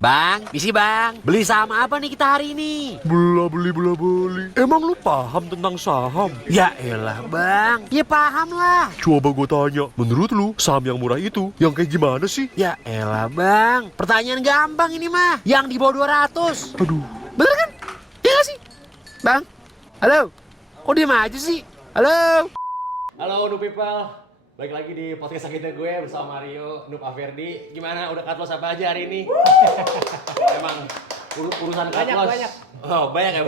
Bang, misi bang, beli saham apa nih kita hari ini? Bela beli. Emang lu paham tentang saham? Ya elah bang, ya paham lah. Coba gue tanya, menurut lu saham yang murah itu yang kayak gimana sih? Ya elah bang, pertanyaan gampang ini mah. Yang di bawah 200. Aduh, Bener kan? Iya gak sih? Bang, halo? Kok diem aja sih? Halo? Halo Noob People, balik lagi di podcast kita gue bersama Mario, Noob Averdi. Gimana, udah cut loss apa aja hari ini? Emang urusan cut loss Banyak. Oh banyak.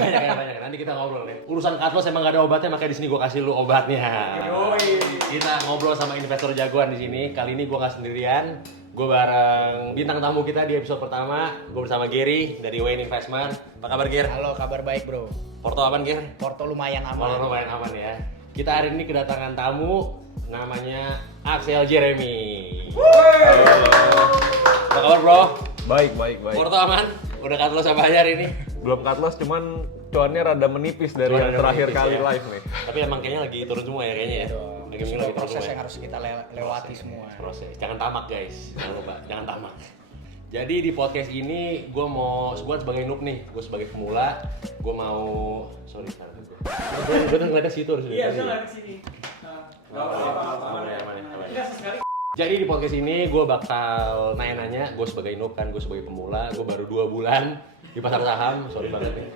Nanti kita ngobrol deh. Urusan cut loss emang gak ada obatnya, makanya di sini gue kasih lu obatnya. Kita ngobrol sama investor jagoan di sini. Kali ini gue gak sendirian. Gue bareng bintang tamu kita di episode pertama. Gue bersama Gary dari Wayne Investment. Apa kabar Ger? Halo, kabar baik bro. Porto aman Ger? Porto lumayan aman. Lumayan aman ya. Kita hari ini kedatangan tamu namanya Axel Jeremy. Apa kabar bro? Baik. Porto aman? Udah cut loss apa aja hari ini? Belum cut loss, cuman cuannya rada menipis dari Cuannya yang terakhir menipis, kali ya. live nih. Tapi emang kayaknya lagi turun semua ya kayaknya ya. Lagi Sebuah turun proses semua yang ya. harus kita lewati semua. Proses. Jangan tamak guys. Jangan lupa, jangan tamak. Jadi di podcast ini gue sebagai noob nih, gue sebagai pemula, gue mau salah gue. Gue tuh ngeliatnya situ harus. Iya, saya lari sini. Aman ya. Jadi di podcast ini gue bakal nanya-nanya, gue sebagai noob kan, gue sebagai pemula, gue baru 2 bulan di pasar saham, sorry banget nih.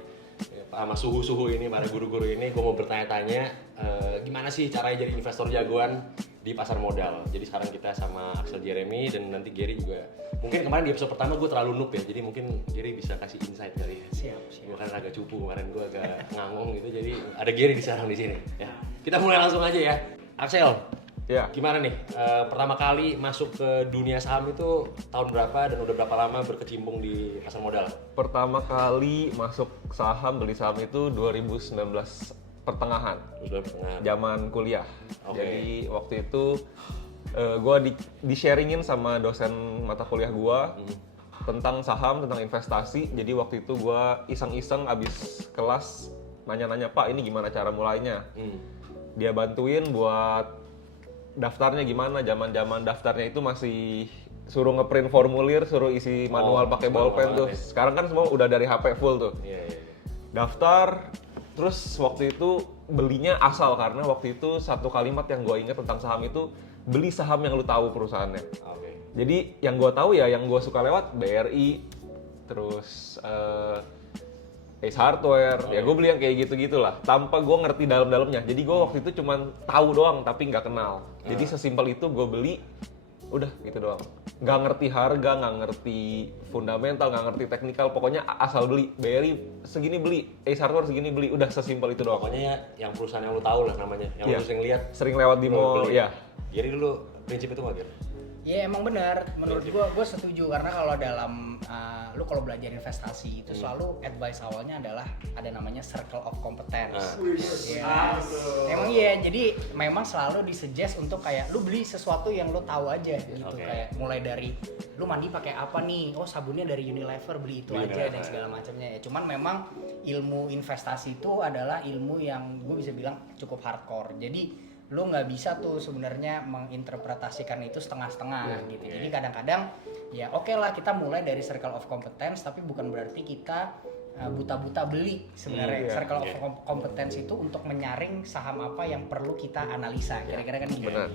Sama suhu-suhu ini, para guru-guru ini, gue mau bertanya-tanya gimana sih caranya jadi investor jagoan di pasar modal. Jadi sekarang kita sama Axel Jeremy dan nanti Gary juga. Mungkin kemarin di episode pertama gue terlalu noob ya, jadi mungkin Gary bisa kasih insight kali ya. Siap. Gue kan agak cupu kemarin, gue agak ngangong gitu, jadi ada Gary di sarang di sini. Ya, kita mulai langsung aja ya. Axel, Ya, gimana nih? Pertama kali masuk ke dunia saham itu tahun berapa dan udah berapa lama berkecimpung di pasar modal? pertama kali masuk saham, beli saham itu 2019 pertengahan, Udah pernah. zaman kuliah. Oke. Jadi waktu itu gue di-sharingin sama dosen mata kuliah gue tentang saham, tentang investasi. Jadi waktu itu gue iseng-iseng abis kelas nanya-nanya, Pak ini gimana cara mulainya? Dia bantuin buat daftarnya gimana, zaman-zaman daftarnya itu masih suruh ngeprint formulir, suruh isi manual pakai bolpen tuh. ya. Sekarang kan semua udah dari HP full tuh. Iya. Daftar, terus waktu itu belinya asal karena waktu itu satu kalimat yang gue inget tentang saham itu, beli saham yang lu tahu perusahaannya. Oke. Jadi yang gue tahu ya, yang gue suka lewat BRI, terus Ace Hardware, ya gue beli yang kayak gitu-gitu lah, tanpa gue ngerti dalam-dalamnya. Jadi gue waktu itu cuma tahu doang, tapi nggak kenal. Jadi sesimpel itu gue beli, udah gitu doang. Nggak ngerti harga, nggak ngerti fundamental, nggak ngerti teknikal, pokoknya asal beli. BRI segini beli, Ace Hardware segini beli, udah sesimpel itu doang. Pokoknya ya yang perusahaan yang lu tahu lah namanya, yang Iya. lu sering lihat. Sering lewat di lu mall, beli. ya. Jadi dulu prinsip itu nggak Gir? Ya emang benar. Menurut gue setuju karena kalau dalam lu kalau belajar investasi itu selalu advice awalnya adalah ada namanya circle of competence. Iya. Emang iya. Jadi memang selalu disuggest untuk kayak lu beli sesuatu yang lu tahu aja gitu. Oke. Kayak mulai dari lu mandi pakai apa nih? Oh sabunnya dari Unilever, beli itu Beli aja Unilever. dan segala macamnya ya. Cuman memang ilmu investasi itu adalah ilmu yang gue bisa bilang cukup hardcore. Jadi lu nggak bisa tuh sebenarnya menginterpretasikan itu setengah-setengah gitu. Jadi kadang-kadang ya oke lah kita mulai dari circle of competence, tapi bukan berarti kita buta-buta beli sebenarnya. Circle of competence itu untuk menyaring saham apa yang perlu kita analisa. Kira-kira kan gitu. Benar.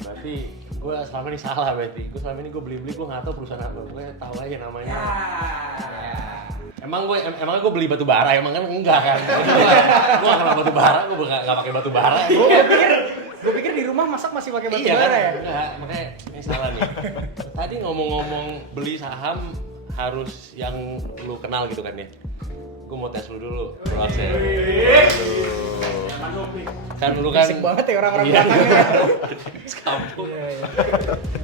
Berarti gue selama ini salah berarti. Gue selama ini gue beli-beli, gue nggak tahu perusahaan apa. Gue tahu aja namanya. Ya. Emangnya gue beli batu bara, emang kan enggak kan? Gue nggak kenal batu bara, gue nggak pakai batu bara. Gue pikir di rumah masak masih pakai batu Iya bara kan? ya. Enggak, makanya ini salah nih. Tadi ngomong-ngomong beli saham harus yang lu kenal gitu kan ya? Gue mau tes lu dulu, Bro Axel. Kan lu kan Asik banget ya orang-orang Iya. belakangnya. Sekampung.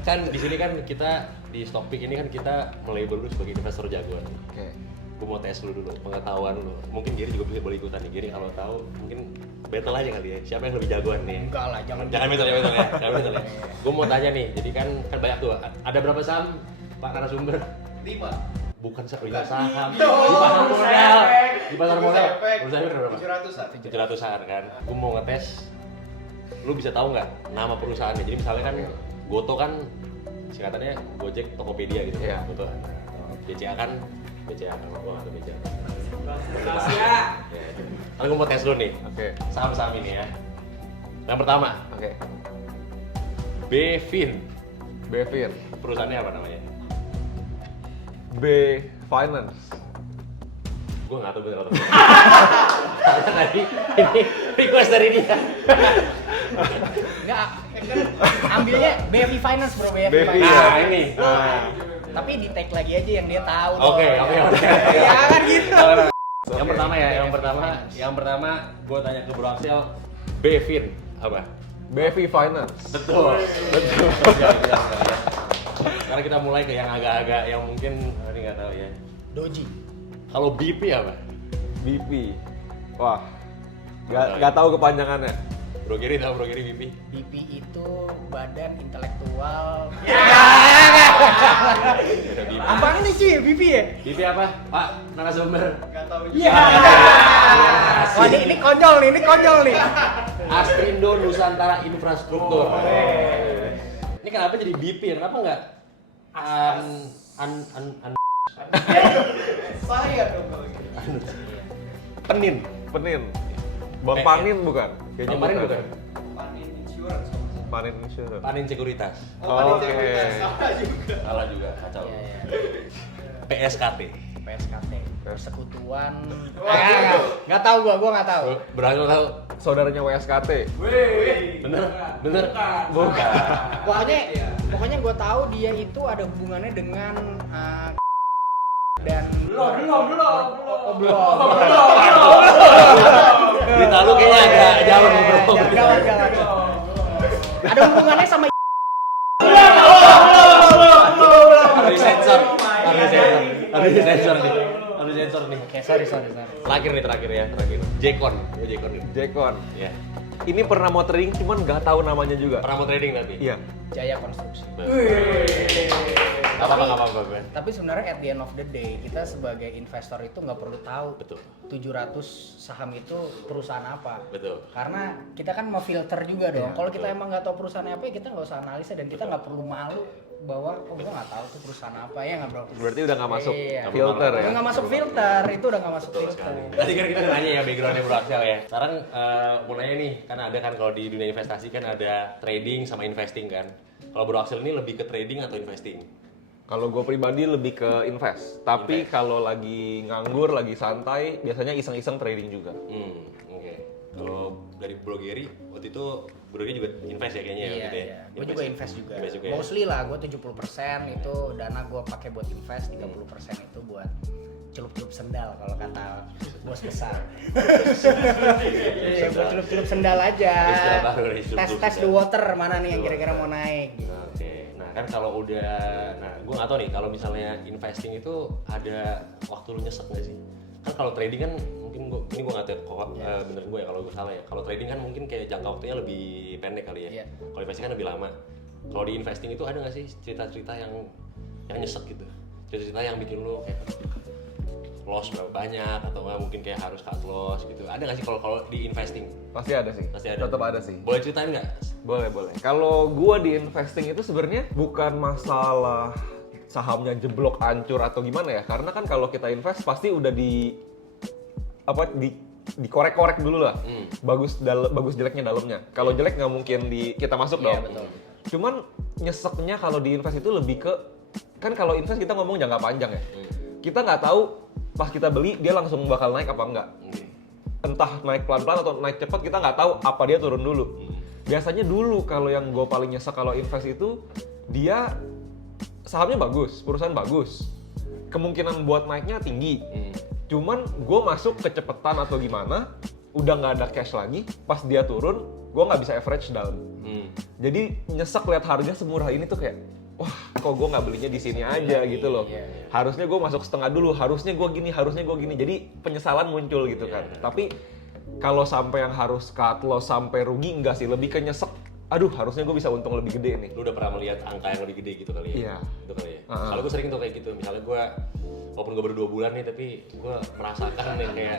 Kan di sini kan kita di Stockpick ini kan kita melabel lu sebagai investor jagoan. Oke. Gue mau tes lu dulu, pengetahuan lu. Mungkin Giri juga boleh ikutan nih. Giri kalau tahu mungkin battle aja kali ya. Siapa yang lebih jagoan nih? Enggak lah, jangan Jangan battle ya. Jangan battle ya. Gue mau tanya nih, jadi kan banyak tuh. Ada berapa saham Pak narasumber? 5. Bukan saham. Di pasar modal. Di pasar modal. Menurut saya berapa? 700-an. 700-an kan. Gue mau ngetes. Lu bisa tahu nggak nama perusahaannya? Jadi misalnya kan Goto kan singkatannya Gojek Tokopedia gitu. Iya. Goto. BCA kan gue nggak tahu BCA. Rahasia. Kan gue mau tes dulu nih. Oke. Saham-saham ini ya. Yang pertama, Oke. Bfin. Bevir. Perusahaannya apa namanya? B Finance. Gue nggak tahu bener atau enggak. Karena tadi ini request dari dia. Enggak, ambilnya BFI Finance bro, BFI BFI. Finance. Nah, ini. Tapi di tag lagi aja yang dia tahu. Oke. Ya kan gitu. Yang pertama gue tanya ke Bro Axel, Bfin apa? BFI Finance. Betul. Ya. Sekarang kita mulai ke yang agak-agak yang mungkin ini nggak tahu ya. Doji. Kalau BP apa? BP. Wah. Gak tahu kepanjangannya. Bro Giri tahu Bro Giri BP? BP itu Badan Intelektual. Udah BP. Apaan nih sih BP ya? BP apa? Pak, narasumber. Iya. Wah ini konyol nih. Astrindo Nusantara Infrastruktur. Ini kenapa jadi BP? Kenapa nggak Saya dong kalau gitu. Penin? Bang Panin bukan? Kayaknya Bang Panin bukan? Panin Insurance. Panin Insurance. Panin Sekuritas. Oke. Salah juga, kacau. Iya. PSKT. PSKT. Persekutuan. Nggak tahu gua nggak tahu. Berarti tahu? Saudaranya WSKT. Bener? Bukan. Pokoknya gue tahu dia itu ada hubungannya dengan dan belum. Berita lu kayaknya agak jauh nih bro. Jangan. Ada hubungannya sama Harus disensor nih. Oke, sorry. Terakhir ya. Jekon nih. Jekon. Ya. Ini pernah mau trading cuman nggak tahu namanya juga. Pernah mau trading tapi? Iya. Jaya Konstruksi. Gak apa-apa. Tapi sebenarnya at the end of the day kita sebagai investor itu nggak perlu tahu Betul. 700 saham itu perusahaan apa. Betul. Karena kita kan mau filter juga dong. Kalau kita betul. emang nggak tahu perusahaan apa ya kita nggak usah analisa dan kita nggak perlu malu bahwa gue nggak tahu tuh perusahaan apa ya nggak bro. Berarti udah nggak masuk Iya. filter ya? Udah nggak masuk filter, itu udah nggak masuk Betul filter. sekali. Tadi kan kita nanya ya backgroundnya Bro Axel ya. Sekarang mau nanya nih, kan ada kan kalau di dunia investasi kan ada trading sama investing kan. Kalau Bro Axel ini lebih ke trading atau investing? Kalau gue pribadi lebih ke invest. Tapi kalau lagi nganggur, lagi santai, biasanya iseng-iseng trading juga. Oke. Kalau dari Bro Gary, waktu itu Bro Gary juga invest ya kayaknya ya? Iya, Gitu ya? iya. Gue juga invest juga. ya? Mostly lah, gue 70% itu dana gue pakai buat invest, 30% itu buat celup-celup sendal kalau kata bos besar. Iya, buat celup-celup sendal aja. Istilah baru nih, celup-celup Tes the sendal. water mana nih yang kira-kira mau naik. Gitu. Oke, nah kan kalau udah, nah gue nggak tahu nih kalau misalnya investing itu ada waktu lu nyesek nggak sih? Kan kalau trading kan mungkin ini gue nggak tahu kok bener gue ya kalau gue salah ya. Kalau trading kan mungkin kayak jangka waktunya lebih pendek kali ya. Iya. Kalau investing kan lebih lama. Kalau di investing itu ada nggak sih cerita-cerita yang nyesek gitu? Cerita-cerita yang bikin lu kayak loss berapa banyak atau nggak mungkin kayak harus cut loss gitu? Ada nggak sih kalau di investing? Pasti ada sih. Pasti ada. Tetap ada sih. Boleh ceritain nggak? Boleh. Kalau gua di investing itu sebenarnya bukan masalah sahamnya jeblok hancur atau gimana ya. Karena kan kalau kita invest pasti udah dikorek-korek dulu lah. Bagus jeleknya dalamnya. Kalau jelek nggak mungkin kita masuk dong. Betul. Cuman nyeseknya kalau di invest itu lebih ke, kan kalau invest kita ngomong jangka panjang ya. Kita nggak tahu pas kita beli dia langsung bakal naik apa enggak. Entah naik pelan-pelan atau naik cepat, kita nggak tahu apa dia turun dulu. Biasanya dulu kalau yang gue paling nyesek kalau invest itu, dia sahamnya bagus, perusahaan bagus, kemungkinan buat naiknya tinggi. Cuman gue masuk kecepatan atau gimana, udah nggak ada cash lagi, pas dia turun, gue nggak bisa average down. Jadi nyesek lihat harga semurah ini tuh kayak, wah kok gue nggak belinya di sini aja gitu loh. Harusnya gue masuk setengah dulu, harusnya gue gini. Jadi penyesalan muncul gitu kan. Tapi kalau sampai yang harus cut loss sampai rugi enggak sih, lebih ke nyesek. Aduh, harusnya gue bisa untung lebih gede nih. Lu udah pernah melihat angka yang lebih gede gitu kali ya? Iya. Itu kali ya? Soalnya gue sering tuh kayak gitu, misalnya gue walaupun gue baru 2 bulan nih, tapi gue merasakan nih kayak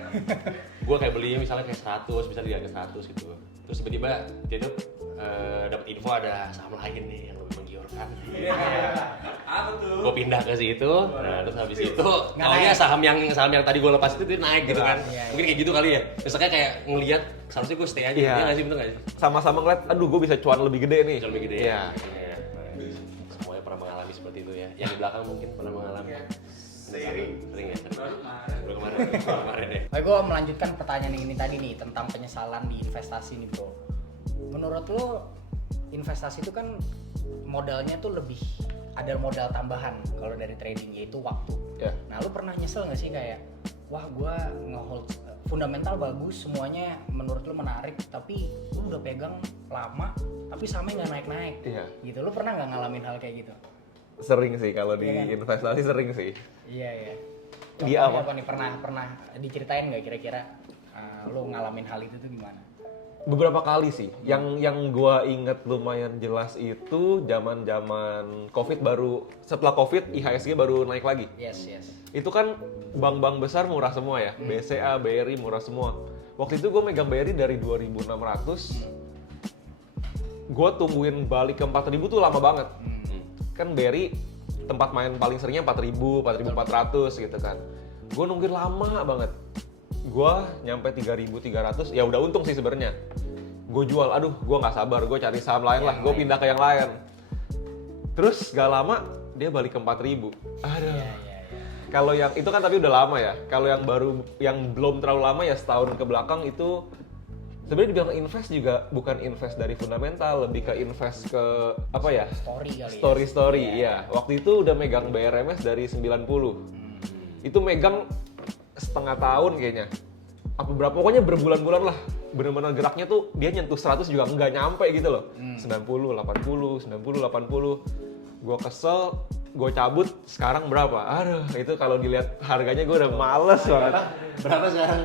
gue kayak belinya misalnya kayak 100, bisa di harga 100 gitu. Terus tiba-tiba dia tuh dapat info ada saham lain nih yang lebih menggiurkan. Gue pindah ke situ, nah terus habis itu Nggak taunya naik. saham yang tadi gue lepas itu dia naik gitu kan. Iya, Mungkin kayak gitu kali ya. Misalnya kayak ngelihat seharusnya gue stay aja, Iya. iya nggak sih, bener nggak sih? Sama-sama ngeliat, aduh gue bisa cuan lebih gede nih. Bisa lebih gede Iya. ya. Semuanya pernah mengalami seperti itu ya. Yang di belakang mungkin pernah mengalami. Sering ya. Baru kemarin ya. Oke, gue melanjutkan pertanyaan yang ini tadi nih tentang penyesalan di investasi nih bro. Menurut lo investasi itu kan modalnya tuh lebih ada modal tambahan kalau dari trading yaitu waktu. Ya. Nah lo pernah nyesel nggak sih kayak wah gue ngehold fundamental bagus semuanya menurut lo menarik tapi lo udah pegang lama tapi sahamnya nggak naik-naik. Iya. Gitu lo pernah nggak ngalamin hal kayak gitu? Sering sih kalau di Iya kan? investasi sering sih. Iya iya. Dia Contohnya apa? nih pernah diceritain nggak kira-kira lo ngalamin hal itu tuh gimana? Beberapa kali sih. Yang gua inget lumayan jelas itu zaman-zaman Covid baru, setelah Covid IHSG baru naik lagi. Yes yes. Itu kan bank-bank besar murah semua ya. BCA, BRI murah semua. Waktu itu gue megang BRI dari 2.600. Gue tungguin balik ke 4.000 tuh lama banget. Kan BRI tempat main paling seringnya 4.000, 4.400 gitu kan. Gue nungguin lama banget. Gue nyampe 3.300, ya udah untung sih sebenarnya. Gue jual, aduh gue nggak sabar, gue cari saham lain lah, gue pindah ke yang lain. Terus gak lama dia balik ke 4.000. Aduh. Kalau yang itu kan tapi udah lama ya. Kalau yang baru, yang belum terlalu lama ya setahun ke belakang itu sebenarnya dibilang invest juga bukan invest dari fundamental, lebih ke invest ke apa ya? Story kali. Story, iya. Waktu itu udah megang BRMS dari 90. Itu megang setengah tahun kayaknya. Apa berapa pokoknya berbulan-bulan lah. Bener-bener geraknya tuh dia nyentuh 100 juga nggak nyampe gitu loh. 90, 80, 90, 80. Gua kesel, gue cabut, sekarang berapa? Aduh, itu kalau dilihat harganya gue udah males banget. Berapa sekarang?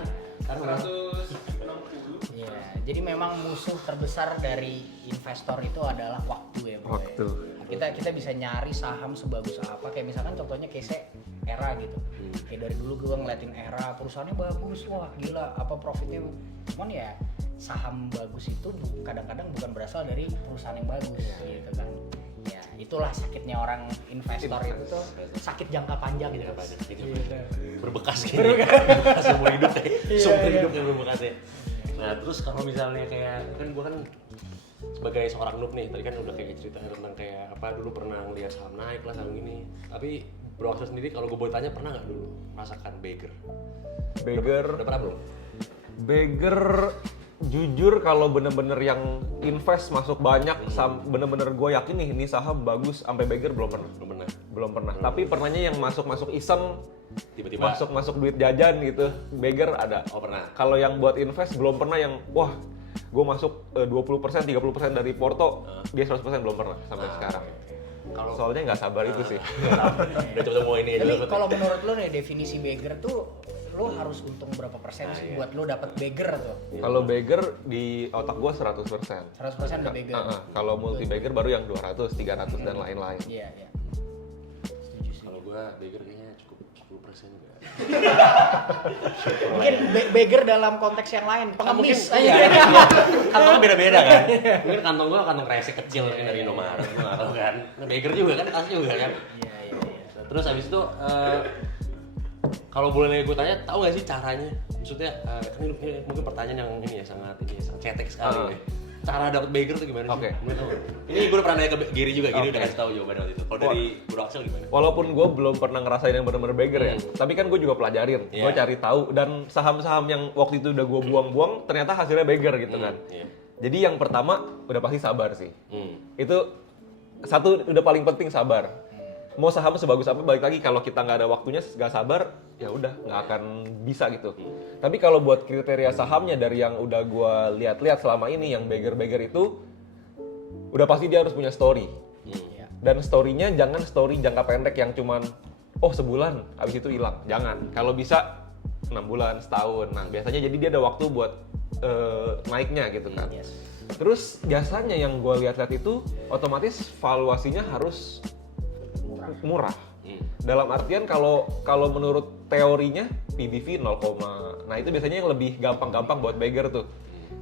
Iya, jadi memang musuh terbesar dari investor itu adalah waktu ya bro. Waktu. Ya. Kita bisa nyari saham sebagus apa, kayak misalkan contohnya case Era gitu. Kayak dari dulu gue ngeliatin Era, perusahaannya bagus, wah gila, apa profitnya. Cuman ya saham bagus itu kadang-kadang bukan berasal dari perusahaan yang bagus gitu kan. Ya itulah sakitnya orang investor itu tuh sakit jangka panjang gitu. Berbekas kayaknya. Bekas seumur hidup deh. Seumur hidup yang berbekas ya. Nah terus kalau misalnya kayak kan gue kan sebagai seorang noob nih, tadi kan udah kayak cerita tentang kayak apa dulu pernah ngeliat saham naik lah saham ini. Tapi Bro Axel sendiri kalau gue boleh tanya pernah nggak dulu merasakan beggar? Udah pernah belum? Beggar jujur kalau bener-bener yang invest masuk banyak, bener-bener gue yakin nih ini saham bagus sampai beggar belum pernah. Belum pernah. Tapi pernahnya yang masuk iseng, Tiba-tiba masuk duit jajan gitu, beggar ada. Oh pernah. Kalau yang buat invest belum pernah yang wah gue masuk 20%, 30% dari Porto, dia 100% belum pernah sampai sekarang. Kalau Soalnya nggak sabar itu sih. udah coba mau ini Tapi aja. kalau menurut lo nih definisi beggar tuh lo harus untung berapa persen sih buat lo dapet beggar tuh? Kalau beggar di otak gue 100%. 100% udah beggar. Kalau multi beggar baru yang 200, 300 dan lain-lain. Iya iya. Setuju sih. Kalau gue beggar kayaknya cukup 10% juga. Mungkin beggar dalam konteks yang lain, pengemis. Iya. Kantongnya beda-beda kan. Mungkin kantong gua kantong kresek kecil mungkin dari Indomaret, gua nggak tahu kan. Nah, beggar juga kan, tas juga kan. Iya iya iya. Nah, terus habis itu kalau boleh gue tanya, tahu nggak sih caranya? Maksudnya ini mungkin pertanyaan yang ini ya sangat cetek sekali ya. Cara dapat beggar tuh gimana sih? Oke. Mungkin tahu nggak? Ini gue udah pernah nanya ke Giri juga, Giri udah kasih tahu jawabannya waktu itu. Kalau dari Bro Axel gimana? Walaupun gue belum pernah ngerasain yang bener-bener beggar ya, tapi kan gue juga pelajarin, gue Iya. cari tahu dan saham-saham yang waktu itu udah gue buang-buang ternyata hasilnya beggar gitu kan. Iya. Jadi yang pertama udah pasti sabar sih. Hmm. Itu satu udah paling penting sabar. Mau saham sebagus apa balik lagi kalau kita nggak ada waktunya nggak sabar ya udah nggak akan bisa gitu. Tapi kalau buat kriteria sahamnya dari yang udah gue lihat-lihat selama ini yang beggar-beggar itu udah pasti dia harus punya story. Iya. Dan story-nya jangan story jangka pendek yang cuman oh sebulan habis itu hilang. Jangan. Kalau bisa 6 bulan, setahun. Nah, biasanya jadi dia ada waktu buat naiknya gitu kan. Yes. Terus jasanya yang gue lihat-lihat itu otomatis valuasinya harus murah. Dalam artian kalau menurut teorinya PBV 0, nah itu biasanya yang lebih gampang-gampang buat beggar tuh.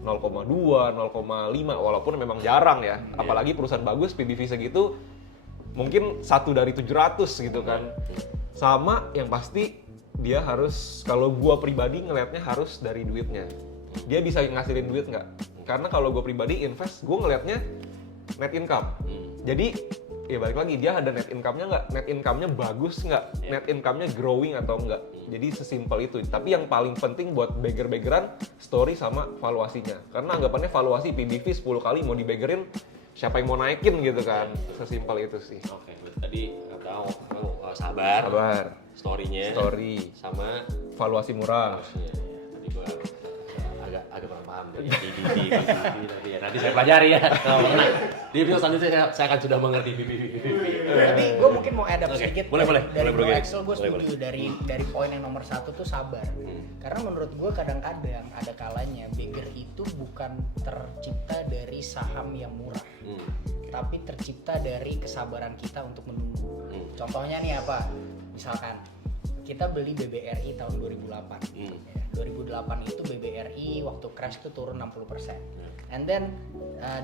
0,2, 0,5 walaupun memang jarang ya. Apalagi perusahaan bagus PBV segitu mungkin 1 dari 700 gitu kan. Sama yang pasti dia harus, kalau gua pribadi ngelihatnya harus dari duitnya. Dia bisa ngasilin duit nggak? Karena kalau gua pribadi invest, gua ngelihatnya net income. Jadi ya balik lagi, dia ada net income-nya nggak? Net income-nya bagus nggak? Net income-nya growing atau nggak? Jadi sesimpel itu. Tapi yang paling penting buat beggar-beggaran, story sama valuasinya. Karena anggapannya valuasi PBV 10 kali mau dibeggerin, siapa yang mau naikin gitu kan? Sesimpel itu sih. Oke, berarti sabar, story-nya, sama Valuasi murah. ya. Tadi gua agak kurang paham tadi tadi ya. Nanti saya pelajari ya. Nah, di episode selanjutnya saya akan sudah mengerti Tapi gue mungkin mau add up Oke, sedikit boleh, dari Bro Bro Gary. Axel, gue Boleh, setuju dari poin yang nomor 1 tuh sabar. Karena menurut gue kadang-kadang ada kalanya beggar itu bukan tercipta dari saham yang murah, tapi tercipta dari kesabaran kita untuk menunggu. Contohnya nih apa? Misalkan kita beli BBRI tahun 2008. Ya, 2008 itu BBRI waktu crash tuh turun 60%. And then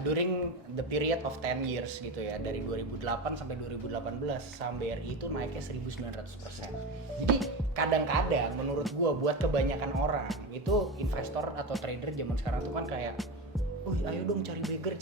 during the period of 10 years gitu ya, dari 2008 sampai 2018 saham BRI itu naiknya 1900%. Jadi kadang-kadang menurut gua buat kebanyakan orang itu investor atau trader zaman sekarang tuh kan kayak, ayo dong cari beggar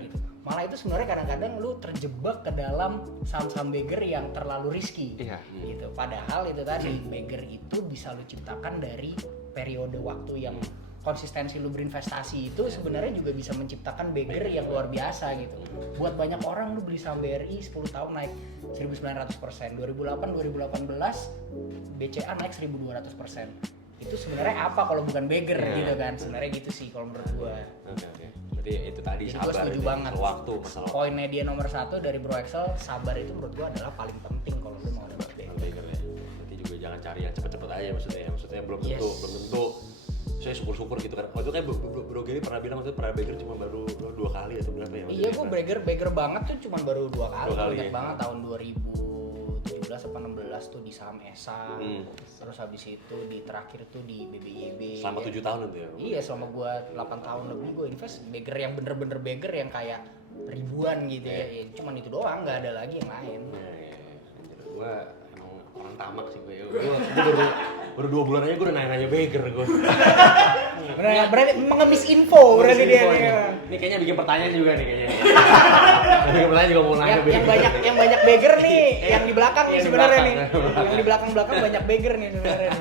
gitu. Malah itu sebenarnya kadang-kadang lu terjebak ke dalam saham-saham beggar yang terlalu risky. Gitu. Padahal itu tadi beggar itu bisa lu ciptakan dari periode waktu yang konsistensi lu berinvestasi itu sebenarnya juga bisa menciptakan beggar yang luar biasa gitu. Buat banyak orang lu beli saham BRI 10 tahun naik 1900%, 2018 BCA naik 1200%. Itu sebenarnya apa kalau bukan beggar gitu kan? Sebenarnya gitu sih kalau menurut gua. Oke. Jadi itu tadi Jadi sabar. gua setuju banget. Masalah Poinnya dia nomor 1 dari Bro Axel, sabar itu menurut gua adalah paling penting kalau lu mau dapat beggar. beggar ya. Berarti juga jangan cari yang cepet-cepet aja maksudnya. Maksudnya belum tentu. Saya syukur-syukur gitu kan. Waktu kan Bro Gary pernah bilang waktu pernah beggar cuma baru 2 kali atau berapa ya? Iya, gua beggar banget tuh cuma baru 2 kali. Ingat ya. banget tahun 2017 atau 16 tuh di saham ESA. Terus habis itu di terakhir tuh di BBYB. Selama 7 tahun itu ya? Iya, selama gua 8 tahun lebih gua invest beggar yang bener-bener beggar yang kayak ribuan gitu ya. Cuman itu doang, nggak ada lagi yang lain. Iya. Gua emang orang tamak sih gue. Gua baru 2 bulan aja gue udah nanya-nanya beggar gue. Berarti mengemis info berarti dia. Ini kayaknya bikin pertanyaan juga nih kayaknya. Bikin pertanyaan juga mau nanya beggar. Yang banyak beggar nih, yang di belakang nih Yang di sebenarnya nih. belakang. Yang di belakang banyak beggar nih sebenarnya.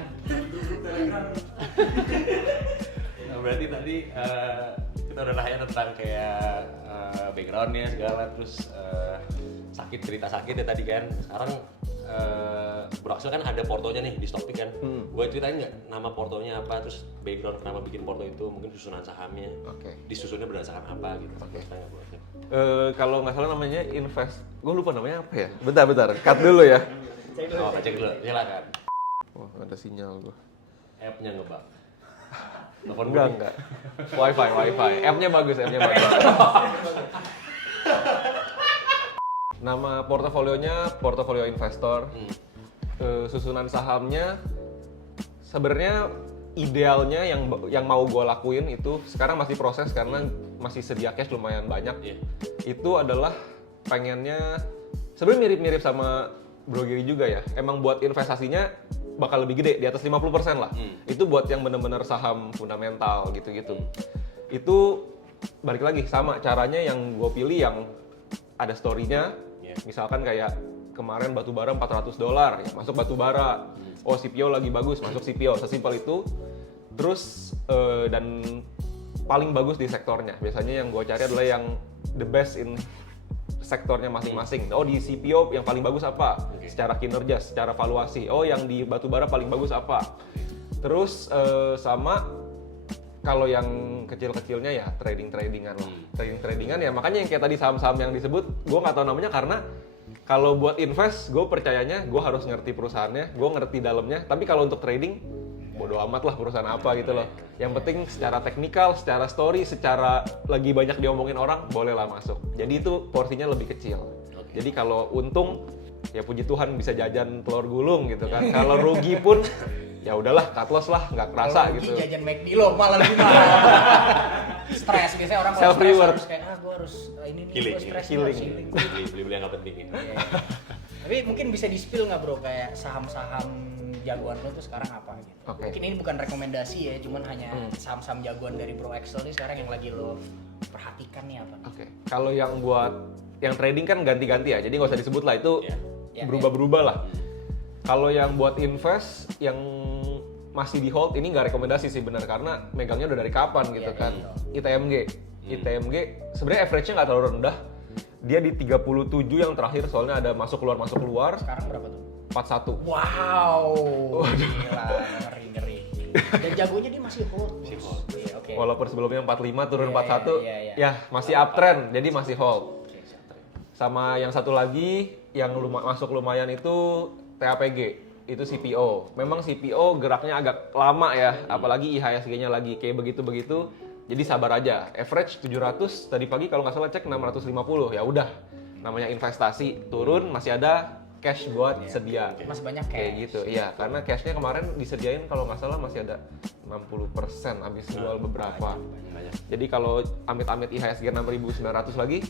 Nah, berarti tadi kita udah nanya tentang kayak backgroundnya segala, terus cerita sakit ya tadi kan. Sekarang Bro Axel kan ada portonya nih di Stockpick kan. Gue ceritain nggak nama portonya apa, terus background kenapa bikin porto itu, mungkin susunan sahamnya. Disusunnya berdasarkan apa gitu. Kalau nggak salah namanya invest, gue lupa namanya apa ya. Bentar, cut dulu ya. Cek dulu, silakan. Wah, ada sinyal gue. App-nya ngebug. Enggak. Wifi. App-nya bagus. Nama portofolionya portofolio investor. Susunan sahamnya sebenarnya idealnya yang mau gue lakuin itu sekarang masih proses karena masih sedia cash lumayan banyak. Itu adalah pengennya sebenarnya mirip-mirip sama Bro Gary juga ya. Emang buat investasinya bakal lebih gede, di atas 50% lah. Itu buat yang bener-bener saham fundamental gitu-gitu. Itu balik lagi sama caranya yang gue pilih yang ada story-nya. Misalkan kayak kemarin batubara $400 ya, masuk batubara. Oh, CPO lagi bagus, masuk CPO. Sesimpel itu. Terus dan paling bagus di sektornya. Biasanya yang gue cari adalah yang the best in sektornya masing-masing. Oh, di CPO yang paling bagus apa? Secara kinerja, secara valuasi. Oh, yang di batubara paling bagus apa? Terus sama kalau yang kecil-kecilnya ya trading-tradingan lah. Trading-tradingan ya makanya yang kayak tadi saham-saham yang disebut, gue nggak tahu namanya karena kalau buat invest, gue percayanya gue harus ngerti perusahaannya, gue ngerti dalamnya. Tapi kalau untuk trading, bodo amat lah perusahaan apa gitu loh. Yang penting secara teknikal, secara story, secara lagi banyak diomongin orang, bolehlah masuk. Jadi itu porsinya lebih kecil. Jadi kalau untung, ya puji Tuhan bisa jajan telur gulung gitu kan. Kalau rugi pun, ya udahlah cut loss lah, nggak kerasa gitu. Jajan McD lo malah lebih mahal. stres biasanya orang Self kalau stres reward. harus kayak gue harus ini nih Healing, gue stres nih, healing. harus healing. Beli yang nggak penting ya. Iya. Tapi mungkin bisa di-spill nggak bro kayak saham-saham jagoan lo tuh sekarang apa gitu? Oke. Mungkin ini bukan rekomendasi ya, cuman hanya saham-saham jagoan dari Bro Excel nih sekarang yang lagi lo perhatikan nih apa? Oke. Kalau yang buat yang trading kan ganti-ganti ya, jadi nggak usah disebut lah itu Ya, berubah-berubah lah. Kalau yang buat invest yang masih di hold ini nggak rekomendasi sih benar karena megangnya udah dari kapan gitu Iya, kan. iya. ITMG sebenarnya average-nya nggak terlalu rendah. Dia di 37 yang terakhir soalnya ada masuk keluar. Sekarang berapa tuh? 41. Wow, gila, ngeri. Dan jagonya dia masih hold. Masih hold. Iya, oke. Walaupun sebelumnya 45 turun Iya, 41, iya. ya masih uptrend, jadi masih hold. Oke, siap. Sama yang satu lagi yang masuk lumayan itu TAPG, itu CPO. Memang CPO geraknya agak lama ya, apalagi IHSG-nya lagi kayak begitu-begitu. Jadi sabar aja. Average 700, tadi pagi kalau nggak salah cek 650. Ya udah, namanya investasi, turun masih ada cash buat sedia. Masih banyak cash. Kayak gitu. Iya, karena cashnya kemarin disediain kalau nggak salah masih ada 60% habis jual beberapa. Banyak. Jadi kalau amit-amit IHSG 6.900 lagi,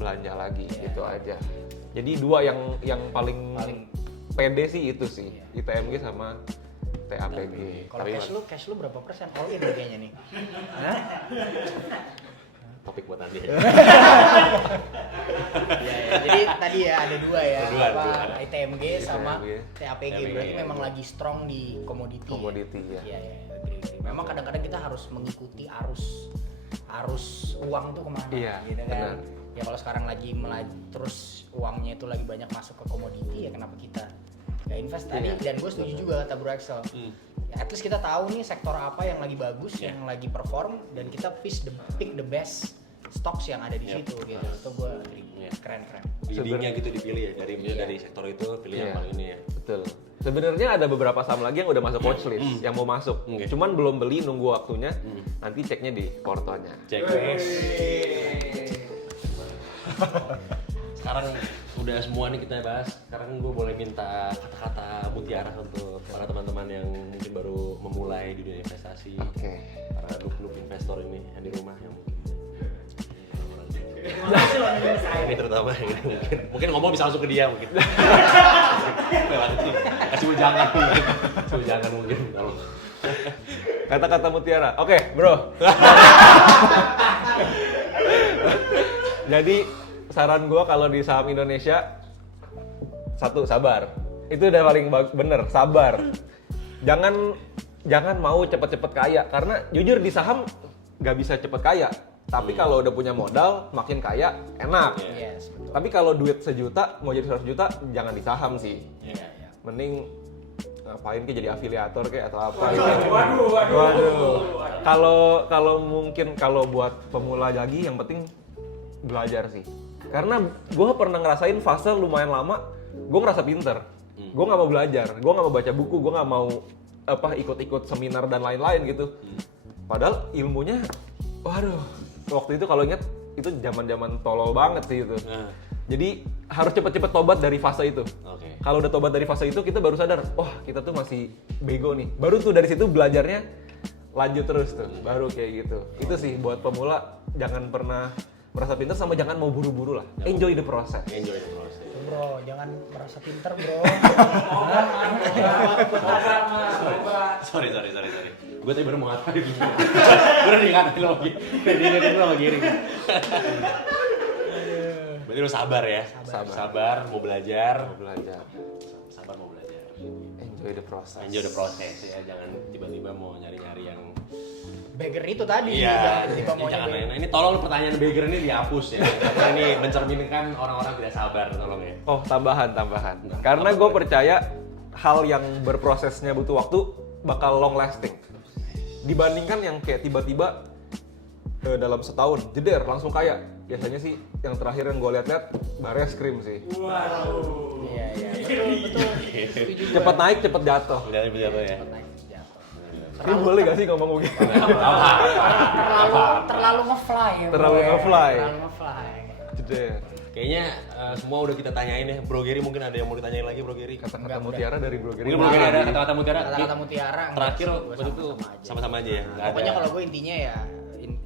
belanja lagi gitu aja. Jadi dua yang paling pede sih itu sih, ITMG sama TAPG. Kalau cash lu berapa persen? All in kayaknya nih. Hah? Topik buat nanti. Iya. Jadi tadi ya ada dua ya, Dua. ITMG sama ITMG. TAPG. Berarti memang lagi strong di komoditi. Komoditi ya. Iya, agree. Memang kadang-kadang kita harus mengikuti arus uang tuh kemana, Iya, gitu kan? benar. Ya kalau sekarang lagi terus uangnya itu lagi banyak masuk ke komoditi, ya kenapa kita nggak invest tadi? Iya. Dan gue setuju juga kata Bro Excel. Ya, at least kita tahu nih sektor apa yang lagi bagus, Iya. yang lagi perform, dan kita pick the best stocks yang ada di Yep. situ gitu. Itu gue agree. Iya. Keren. Leadingnya gitu dipilih ya dari sektor itu pilih yang Iya. paling ini ya. Betul. Sebenarnya ada beberapa saham lagi yang udah masuk watchlist, yang mau masuk. Oke. Cuman belum beli, nunggu waktunya. Nanti ceknya di portonya. Cek. Sekarang udah semua nih kita bahas. Sekarang gue boleh minta kata-kata mutiara untuk para teman-teman yang mungkin baru memulai di dunia investasi. Oke. Para noob investor ini yang di rumah yang mungkin. Ini terutama yang ini mungkin ngomong bisa langsung ke dia mungkin. Kasih ujangan mungkin. Kasih ujangan mungkin kalau Kata-kata mutiara. Oke, bro. Jadi saran gua kalau di saham Indonesia, satu, sabar. Itu udah paling bener, sabar. Jangan mau cepet-cepet kaya, karena jujur di saham nggak bisa cepet kaya. Tapi kalau udah punya modal, makin kaya, enak. Yes, betul. Tapi kalau duit sejuta, mau jadi 100 juta, jangan di saham sih. Iya. Mending ngapain kayak jadi afiliator kayak atau apa gitu. Waduh. Kalau mungkin kalau buat pemula lagi yang penting belajar sih. Karena gue pernah ngerasain fase lumayan lama, gue ngerasa pinter. Gue nggak mau belajar, gue nggak mau baca buku, gue nggak mau ikut-ikut seminar dan lain-lain gitu. Padahal ilmunya, waduh, waktu itu kalau inget itu zaman-zaman tolol banget sih itu. Jadi harus cepet-cepet tobat dari fase itu. Oke. Kalau udah tobat dari fase itu kita baru sadar, wah kita tuh masih bego nih. Baru tuh dari situ belajarnya lanjut terus tuh, baru kayak gitu. Itu sih buat pemula, jangan pernah merasa pintar sama jangan mau buru-buru lah. Enjoy the process. Enjoy the process. Bro, jangan merasa pinter bro. Sorry. Gue tadi baru mau ngatain. Bener dikatain lo lagi. Diingetin lo lagi. Berarti lo sabar ya. Sabar, mau belajar. Sabar mau belajar. Enjoy the process. Enjoy the process ya. Jangan tiba-tiba mau nyari-nyari yang Beggar itu tadi. iya, tiba maunya jangan beggar. lain. Ini tolong pertanyaan beggar ini dihapus ya. Karena ini mencerminkan orang-orang tidak sabar, tolong ya. Oh, tambahan. Karena gue percaya hal yang berprosesnya butuh waktu bakal long lasting. Dibandingkan yang kayak tiba-tiba dalam setahun jeder langsung kaya. Biasanya sih yang terakhir yang gue lihat-lihat Bares Krim sih. Iya. Betul. Setuju gua. Cepet naik, cepet jatuh. Udah ya. Cepet naik, jatuh. Ini boleh gak sih ngomong begitu? Terlalu nge-fly ya. Terlalu bro, ya. nge-fly. Terlalu nge-fly. Jeder. Kayaknya semua udah kita tanyain ya. Bro Gary mungkin ada yang mau ditanyain lagi Bro Gary. Kata-kata mutiara dari Bro Gary. Mungkin Bro Gary ada kata-kata mutiara. Kata-kata mutiara. enggak Terakhir sih, gua waktu itu sama-sama aja ya. Nggak Pokoknya ada. kalau gue intinya ya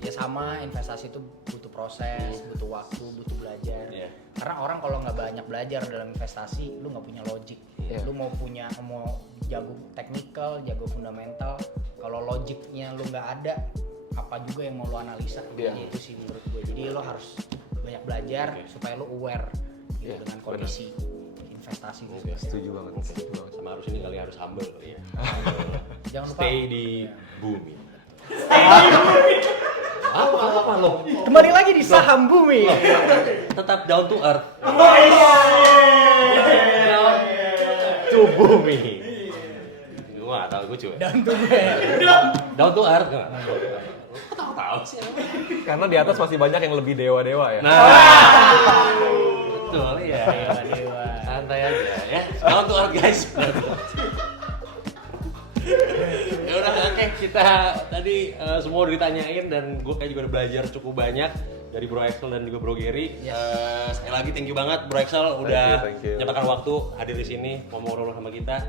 ya sama, investasi itu butuh proses, butuh waktu, butuh belajar. Iya. Karena orang kalau nggak banyak belajar dalam investasi, lu nggak punya logic. Iya. Lu mau jago technical, jago fundamental, kalau logiknya lu nggak ada, apa juga yang mau lu analisa. Iya. Jadi itu sih menurut gue. Jadi lu harus banyak belajar supaya lu aware gitu Iya, dengan kondisi investasi. Oke. Setuju banget. Sama harus ini kali harus humble. Iya. Jangan lupa Stay di bumi. Apa lo? kembali lagi di saham bumi. Tetap down to earth. To bumi. Gue gak tau, gue coba. Down to earth gak? Kok tahu sih? Karena di atas masih banyak yang lebih dewa-dewa ya. Nah, betul ya. Dewa. Santai aja ya. Down to earth guys. Ya udah oke, kita tadi semua udah ditanyain dan gue kayak juga udah belajar cukup banyak dari Bro Excel dan juga Bro Gary. Sekali lagi thank you banget Bro Excel udah Thank you. menyempatkan waktu hadir di sini ngomong-ngomong sama kita.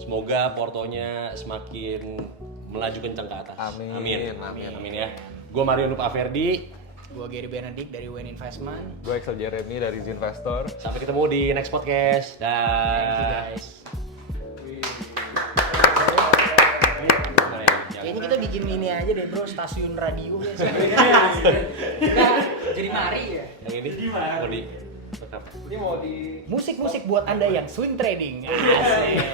Semoga portonya semakin melaju kencang ke atas. Amin ya. Gue Mario Nup Averdi. Gua Gary Benedict dari Wayne Investment. Gue Excel Jeremy dari Zinvestor. Sampai ketemu di next podcast. Thank you Dah. guys. Kayaknya kita bikin ini aja deh bro, stasiun radio ya. Jadi mari ya. Yang ini mau di rekam. Musik-musik buat anda yang swing trading. Asik.